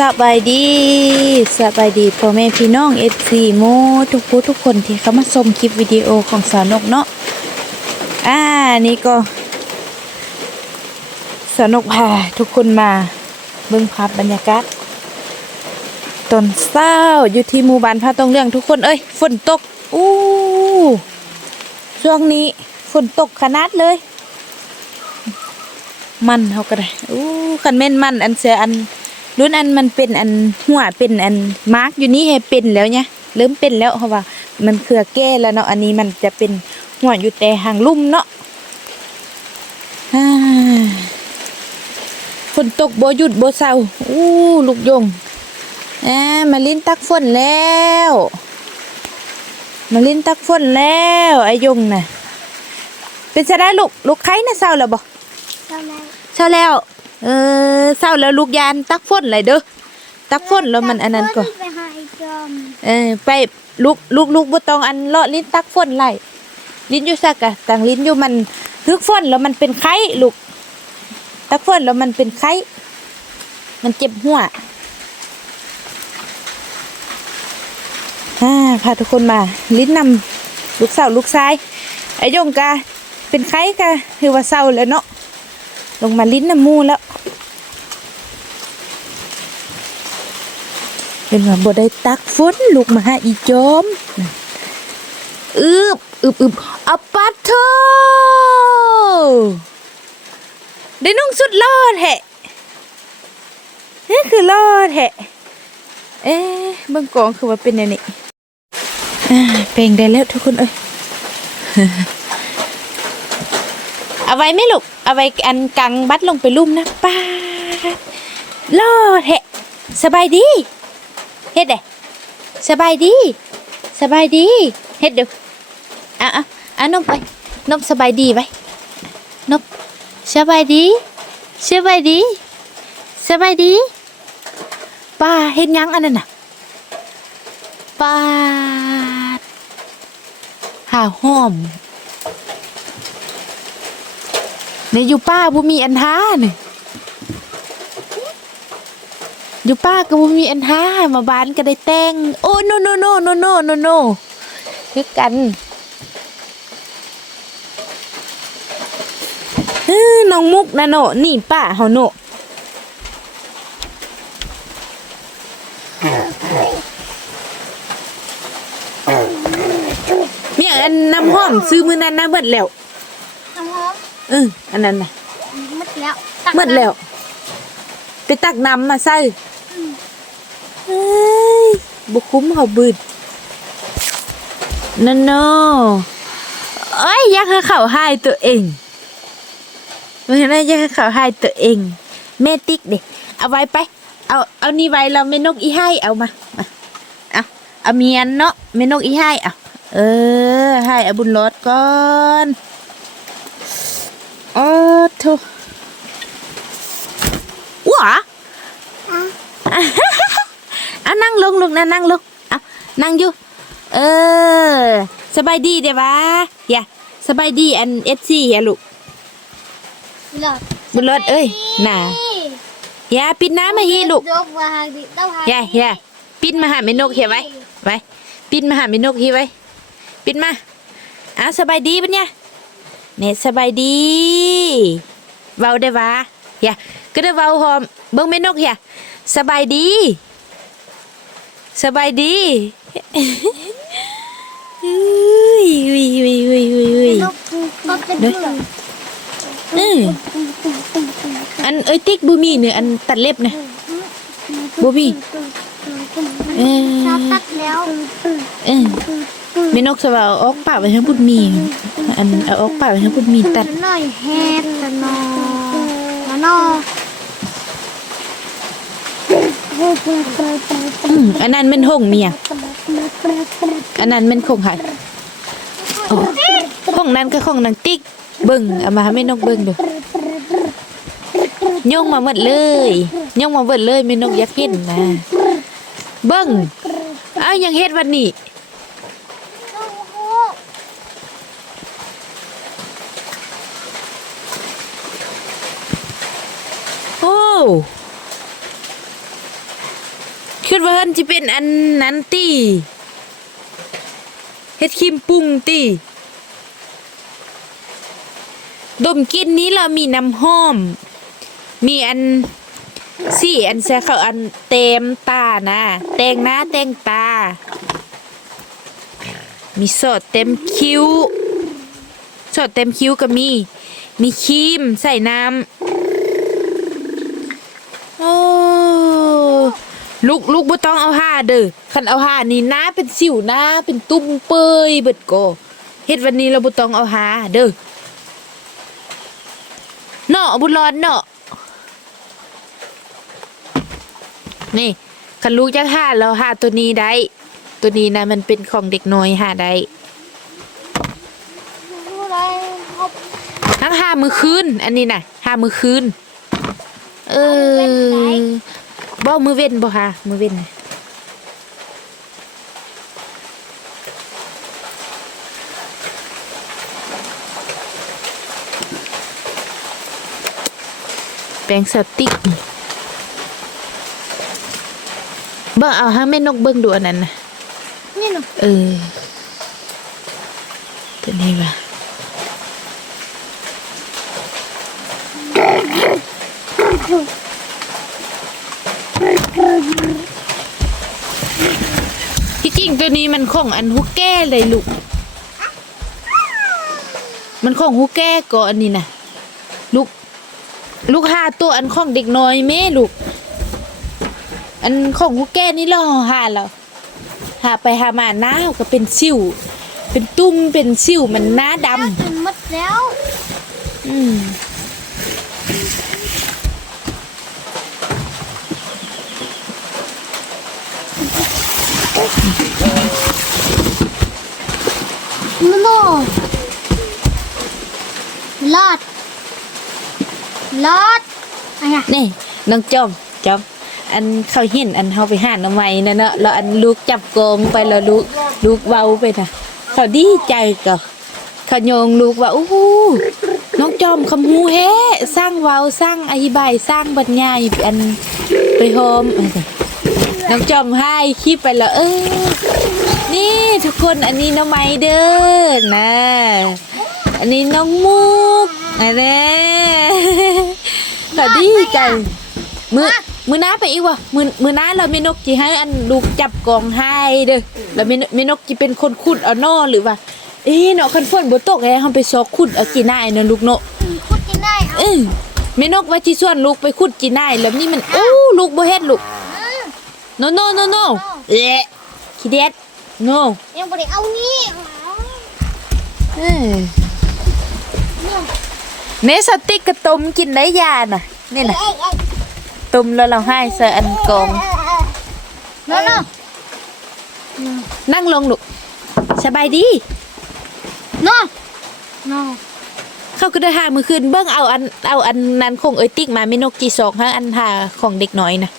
สบายดีสบายดีพ่อแม่พี่น้องเอฟซีโมทุกผู้ทุกคนที่เข้ามาชมคลิปวิดีโอของสาวนกเนาะอ่านี่ก็สาวนกพาทุกคนมาเบิ่งภาพบรรยากาศตอนเช้าอยู่ที่หมู่บ้านพาตรงเรื่องทุกคนเอ้ยฝนตกอู้ช่วงนี้ฝนตกขนาดเลย มันเขาก็ได้อู้คันแม่นมันอันเสียอัน รุ่นอันมันเป็นอันหัวเป็นอันมาร์กอยู่นี่ให้เป็นแล้วเนี่ยเริ่มเป็นแล้วเพราะว่ามันเครือแก้แล้วเนาะอันนี้มันจะเป็นหัวอยู่แต่หางลุ่มเนาะอ่าฝนตกบ่หยุดบ่เศร้าอู้ลูกยงอ่ามาลิ้นตักฝนแล้ว มาลิ้นตักฝนแล้วไอ้ยงน่ะ เป็นจะได้ลูกลูกไข่น่ะเศร้าแล้วบ่ทำไมเช้าแล้ว เออเช้าแล้วลูกยานตักฝนเลยเด้อตักฝนแล้วมันอันนั้นก็ไปหาไอ้จอมเออไปลูกลูกลูกบ่ต้องอันเลาะลิ้นตักฝนไหลลิ้นอยู่ซักอะต่างลิ้นอยู่มันฮึกฝนแล้วมันเป็นไข้ลูกตักฝนแล้วมันเป็นไข้มันเจ็บหัวอ่าพาทุกคนมา ลิ้นนำลูกสาวลูกชายไอ้ยงกาเป็นไข้กะคือว่าเศร้าแล้วเนาะลงมาลิ้นน้ำมูแล้ว เป็นว่าบ่ได้ตักฝนลูกมาหาอีจอมอึบอึบอึบอัปปัตโทได้นุ่งสุดรอดแฮะนี่คือรอดแฮะเอ๊ะเบื้องกองคือว่าเป็นอันนี้อ่าเพลงได้แล้วทุกคนเอ้ยเอาไว้ไม่ลูกเอาไว้อันกังบัดลงไปลุ่มนะป้าดรอดแฮะสบายดี เฮ็ดเด้สบายดี สบายดี เฮ็ดเดูอะอะอะนมไปนมสบายดีไปนมสบายดีสบายดีสบายดีป้าเฮ็ดยังอันนั้นน่ะป้าหาห้อมในอยู่ป้าบ่มีอันท้าเนี่ย อยู่ป้าก็บ่มีอันท้ามาบ้านก็ได้แต่งโอ้โนโนโนโนโนโนโนคือกันเออน้องมุกนะโนนี่ป้าเฮาโนมีอันน้ำหอมซื้อมื้อนั้นนะเบิดแล้วน้ำหอมเอออันนั้นน่ะหมดแล้วหมดแล้ว ไปตักน้ำมาใส่เฮ้ย บุคุ้มเขาบืดนั่นโนเอ้ยอยังให้เขาให้ตัวเองไม่ใช่อยังให้เขาให้ตัวเอง แม่ติ๊กเด็เอาไว้ไป เอา เอานี่ไว้เราแม่นกอีให้เอามามาเอาเอาเมียนเนาะแม่นกอีให้เอาเออ ให้เอาบุญรอดก่อนโอ้โถว้า อะอะนั่งลงลูกนะนั่งลงอะนั่งอยู่ เออ สบายดีเด้วะอย่าสบายดีอันเอสซีอย่าลูกหลอดบุญรอดเอ้ยน่ะอย่าปิดน้ำมาฮีลูกยกว่าหาดิเต้าหาอย่าอย่าปิดมาหาเมนกเหียไว้ไว้ปิดมาหาเมนกเหียไว้ปิดมาอะสบายดีปะเนี่ยเนี่ยสบายดีเว้าได้วะอย่าก็ได้เว้าหอมเบิ่งเมนกเหียสบายดี สบายดีอุ้ยอุ้ยอุ้ยอุ้ยอุ้ยอุ้ยอืออันเอ้ยติ๊กบูมีเนี่ยอันตัดเล็บนะบูมีเออตัดแล้วเออเมนกสว่าเออกปากไปทั้งพุดมี อันเอาออกปากไปทั้งพุดมีตัดหน่อยแฮดตนอนอ อืมอันนั้นมันห้องเมียอันนั้นมันคงหายห้องนั้นก็ห้องนางติ๊กเบิ่งเอามาให้แม่นกเบิ่งดูโยงมาหมดเลยโยงมาหมดเลยแม่นกอยากเห็นนะเบิ่งเอ้ายังเฮ็ดวันนี้ โอ้ คิดว่า เป็นอันนั้นติเฮ็ดครีมปรุงติดมกินนี้เรามีน้ำหอม มีอันสี่อันแซ่เขาอันเต็มตานะแต่งหน้าแต่งตา มีสอดเต็มคิ้วสอดเต็มคิ้วก็มี มีครีมใส่น้ำโอ้ ลูกลูกบ่ต้องเอาผ้าเด้อคันเอาผ้านี่หน้าเป็นสิวหน้าเป็นตุ่มเปื่อยเบิดโกเฮ็ดวันนี้เราบ่ต้องเอาผ้าเด้อเนาะบุร้อนเนาะนี่คันลูกจักหาเราหาตัวนี้ได้ ตัวนี้นะมันเป็นของเด็กน้อยหาได้อะไรเขาทั้งหามือคืนอันนี้น่ะหามือคืนเออ บ่มือเว้นบ่ค่ะ มือเว้นน่ะแปรงสติกเบิ่งเอาให้แม่นกเบิ่งดูอันนั้นนะนี่หนูเออตัวนี้ว่ะที่จริ งตัวนี้มันของอันฮุกแก้เลยลูก มันของฮุกแก้ก่อนอันนี้นะลูก ลูกหาตัวอันของเด็กน้อยแม่ลูก อันของฮุกแก้นี่เราหาแล้วหาไปหามาหน้าก็เป็นสิว เป็นตุ้มเป็นสิวมันหน้าดจนหมดแล้วำอืมมโน ลอดลอดอะไรอะนี่น้องจอมจอมอันเขาเห็นอันเขาไปหาหน่อไม้นั่นเนาะแล้วอันลูกจับโกงไปแล้วลูกลูกเบาไปนะเขาดีใจก็เขาโยงลูกว่าโอ้โหน้องจอมคำฮูเฮสร้างเว้าสร้างอธิบายสร้างบรรยายอันไปโฮมน้องจอมให้คลิปไปแล้วเออนี่ทุกคนอันนี้น้องไม้เด้อนะ อันนี้น้องมุกอันนี้ขอดีใจมือมือหน้าไปอีกวะมือมือหน้าเราไม่นกจีให้อันลูกจับกองให้เด้อแล้วไม่ไม่นกจีเป็นคนขุดเอานอหรือว่าเอ้เนาะคันฝนบ่ตกให้เฮาไปซอกขุดเอาจีน่ายเนาะลูกเนาะคุดกินได้เอาเออแม่นกว่าจีส่วนลูกไปขุดจีน่ายแล้วนี่มันโอ้ลูกบ่เฮ็ดลูก no no no no เอ๊ะขี้เด็ด no ยังบ่ได้เอานี่เออ เนสติกกระต้มกินได้ยาน่ะ นี่น่ะเอ้ยเอ้ยต้มแล้วเราให้ใส่อันกองโน่โน่นั่งลงลูกสบายดีโน่โน่เขาก็ได้หามือคืนเบิ้งเอาอันเอาอันนั้นคงเอ้ยติ๊กมาไม่นกจีสองฮะอันหาของเด็กน้อยนะ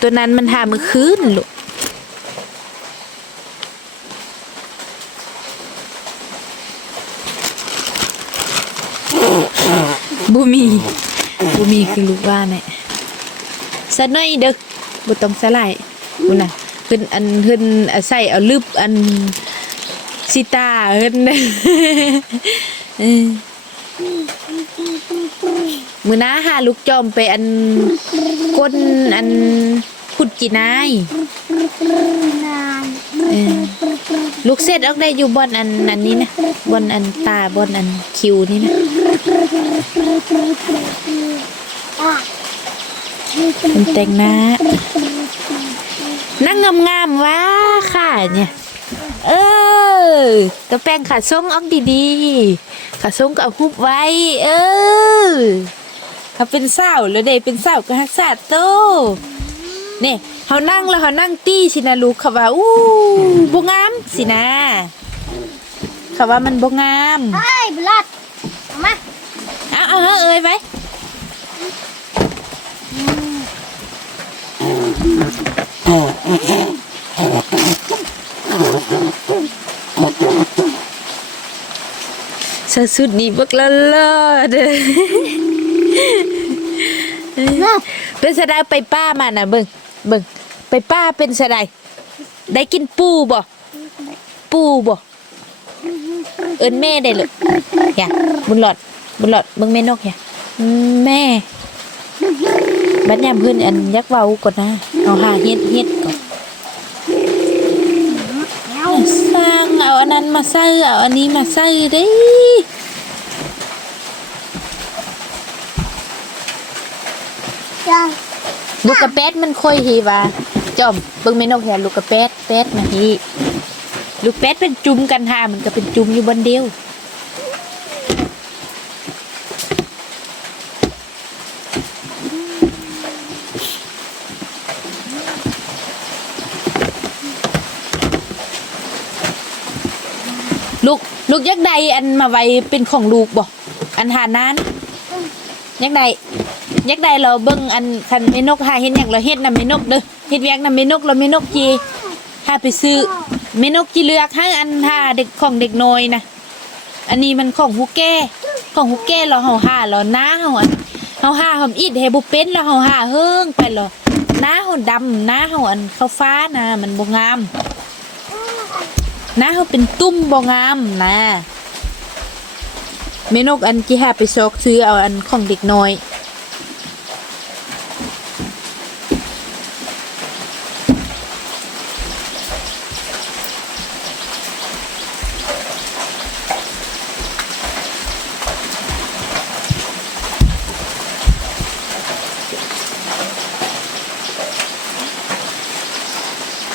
ตัวนั้นมันหามือคืนลูก บูมีบูมีคือลูกว่าเนี่ยสะน้อยเด้อบ่ต้องสลายบุน่ะเพิ่นอันเพิ่นอาศัยเอาลึบอันสิตาเอิ้นมือน้าหาลูกจอมไปอันก้นอันขุดจีนายลูกเสร็จออกได้อยู่บนอันอันนี้นะบนอันตาบนอันคิวนี่นะ อะมันแต่งหน้านั่งงามๆว้าค่ะเนี่ย เออกระแปรงขาทรงออกดีๆขาทรงก็เอาหุบไว้ เออเขาเป็นสาวแล้วเด้เป็นสาวก็ฮักษาโตเนี่ยเขานั่งแล้วเขานั่งตี้สินะลูกเขาว่าอู้บงามสินะเขาว่ามันบงามเฮ้บลอดเอาม เอาเฮ้เอ้ยไว้สสุดนี่บักละละเด้อโน่เป็นสะไดไปป้ามาน่ะเบิ่งเบิ่งไปป้าเป็นสะไดได้กินปูบ่ปูบ่เอิ้นแม่ได้เลยอย่าบุญหลอดบุญหลอดเบิ่งแม่นกอย่าอืม แม่บัดยามเพิ่นอันยักเว้าก่อนนะเอาหาเฮ็ดเฮ็ดก่อนเอาสร้างเอาอันนั้นมาใส่เอาอันนี้มาใส่เด้จ้าลูกกระแป๊ดมันค่อยฮีว่าจอมเบิ่งแม่นกอย่าลูกกระแป๊ดแป๊ดมาฮีลูกแป๊ดเป็นจุ่มกันหามันก็เป็นจุ่มอยู่บนเดียว ลูกยักษ์ใดอันมาไว้เป็นของลูกบ่อันหานั้นยักษ์ใดยักษ์ใดเราเบิ่งอันคันแม่นกหาเฮ็ดหยังเราเฮ็ดนำแม่นกเด้อเฮ็ดเวียกนำแม่นกเราแม่นกจีหาไปซื้อแม่นกจีเลือกให้อันหาเด็กของเด็กน้อยนะอันนี้มันของฮูแก่ของฮูแก่เราเฮาหาเราหน้าเฮาอันเฮาหาเฮาอีดให้บ่เป็นแล้วเฮาหาเฮิงไปเหรอหน้าเฮาดำหน้าเฮาอันขาวฟ้านะมันบ่งาม น้าเขาเป็นตุ้มบองามนะเมนกอันที่หาไปซอกซื้อเอาอันของเด็กน้อย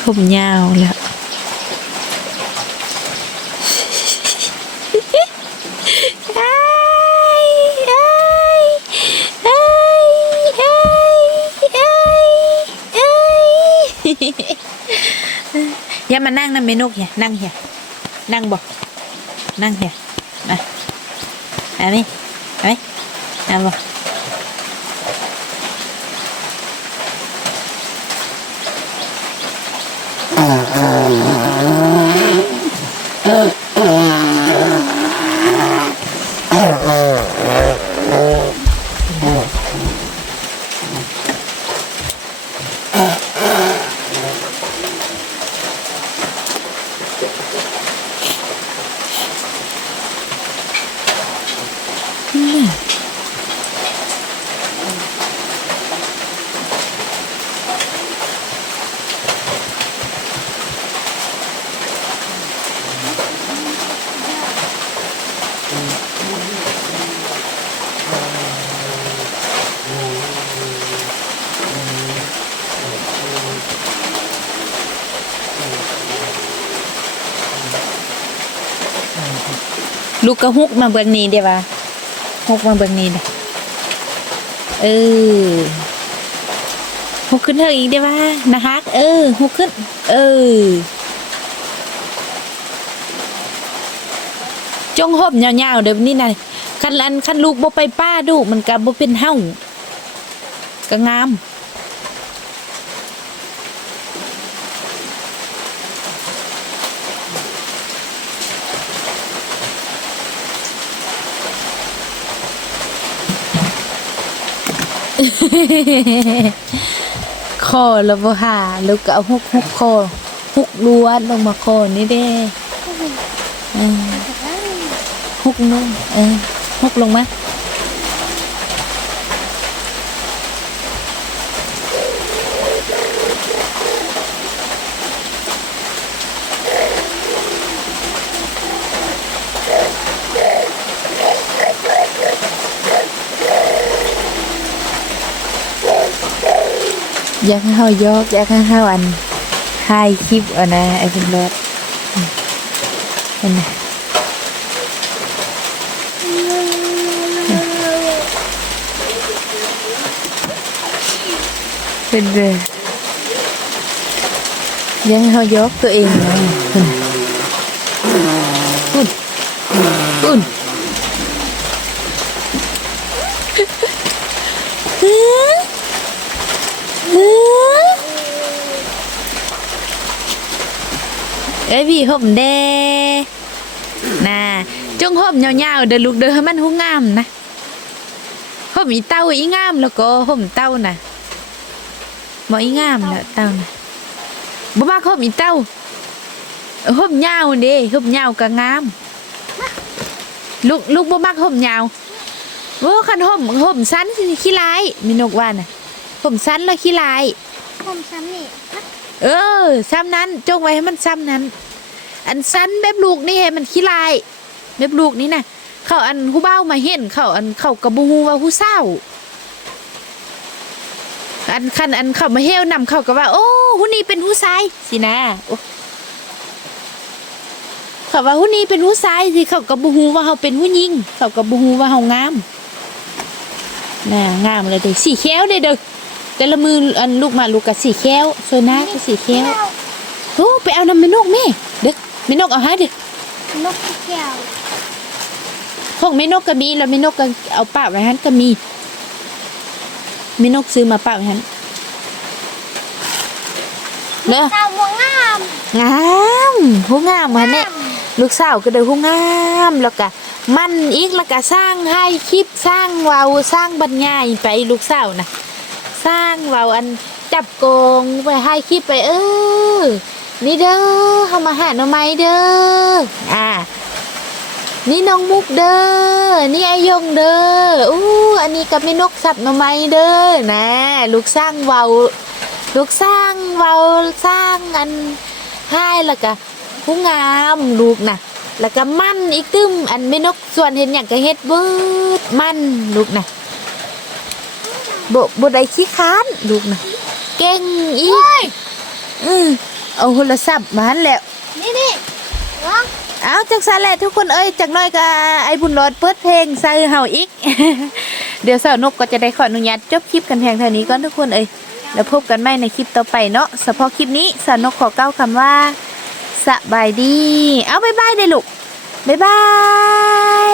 ผมยาวแล้ว ไอ้ไอ้ไอ้ไอ้ไอ้ไอ้ อย่ามานั่งนะเมนกเหียนั่งเหียนั่งบอกนั่งเหียมาอันนี้เอาไหมเอาอ่าอ่าอ่า ลูกกระฮุกมาเบิ่งนี้เดี๋ยวว่าฮุกมาเบิ่งนี้เด้อเออฮุกขึ้นเถออีกเดี๋ยวว่านะฮักเออฮุกขึ้น เออ จงหอบยาวๆเดี๋ยวนี้นะคันอันคันลูกบ่ไปป้าดูมันก็บ่เป็นเฮาก็งาม คอล้วบ่หาแล้วก็เอาฮุกฮุกคอฮุกล้วนลงมาคอนี่เด้ฮุกนุ่มเออฮุกลงมา อยากให้เขายกอยากให้เขาอันถ่ายคลิปเอานะไอ้เป็นรอดอืมเห็นไหมเป็นเลยยังให้เขายกตัวเองนะอุ่นอุ่นเฮ้ยเฮ้ยเอ้ยพี่ห่มเด้น่ะจงห่มยาวๆเด้อลูกเด้อให้มันหูงามนะห่มอีเต้าอีงามแล้วก็ห่มเต้าน่ะ บ่อีงามแล้วเต้าน่ะบ่มาคร บอีเต้าห่มยาวเด้ห่มยาวก็งามลูกลูกบ่มักห่มยาวโอ้คันห่มห่มสั้นสิขี้ลายมีนกว่าน่ะห่มสั้นแล้วขี้ลายผมซ้ำนี่ฮะเออ ซ้ำนั้น จงไว้ให้มันซ้ำนั้น อันสั้นแบบลูกนี่ให้มันขี้ลายแบบลูกนี่นะเขาอันผู้เบ้ามาเห็นเขาอันเขากระบูว่าผู้เศร้า อันคันอันเขามาเฮวนำเขาก็ว่า โอ้หุนี่เป็นผู้ชายสินะโอ้เขาว่าหุนี่เป็นผู้ชายสิเขากระบูว่าเขาเป็นผู้หญิงเขากระบูว่าเขางามน่ะงามเลยเด็กสีเขียวเด้อเด้อแต่ละมืออันลูกมาลูกกับสีเขียวส่วนหน้าก็สีเขียวโอ้ไปเอาน้ำแม่นกแม่เด็ก แม่นกเอาหาเด็กนกที่แก้วของแม่นกก็มีแล้วแม่นกก็เอาปะไว้หันก็มีแม่นกซื้อมาปะไว้หันเด้อตาหัวงามงามหูงามหันเนี่ยลูกสาวก็เด้อหูงามแล้วก็มันอีกแล้วก็สร้างให้คลิปสร้างเว้าสร้างบรรยายไปลูกสาวนะสร้างเว้าอันจับโกงไปให้คลิปไปเออ นี่เด้อเฮามาหาหน่อไม้เด้อ อ่า นี่น้องมุกเด้อ นี่ไอยงเด้อ อู้อันนี้ก็ไม่นกสับหน่อไม้เด้อ นะ ลูกสร้างเว้าลูกสร้างเว้าสร้างอันให้แล้วก็ผู้งามลูกนะแล้วก็มันอีกตึมอันไม่นกส่วนเห็นอย่างก็เฮ็ดเบิดมันลูกนะบ่บ่ได้ขี้ค้านลูกนะเก่งอีกอือ เอาโทรศัพท์มาหันแล้วนี่นี่วะเอาจักซาแหละทุกคนเอ้ยจากน้อยก็ไอ้บุญรอดเปิดเพลงใส่เฮาอีก เดี๋ยวสาวนกก็จะได้ขออนุญาตจบคลิปกันเพียงเท่านี้ก่อนทุกคนเอ้ยแล้วพบกันใหม่ในคลิปต่อไปเนาะเฉพาะคลิปนี้สาวนกขอเก้าคำว่าสบายดี เอาบายบายเลยลูกบายบาย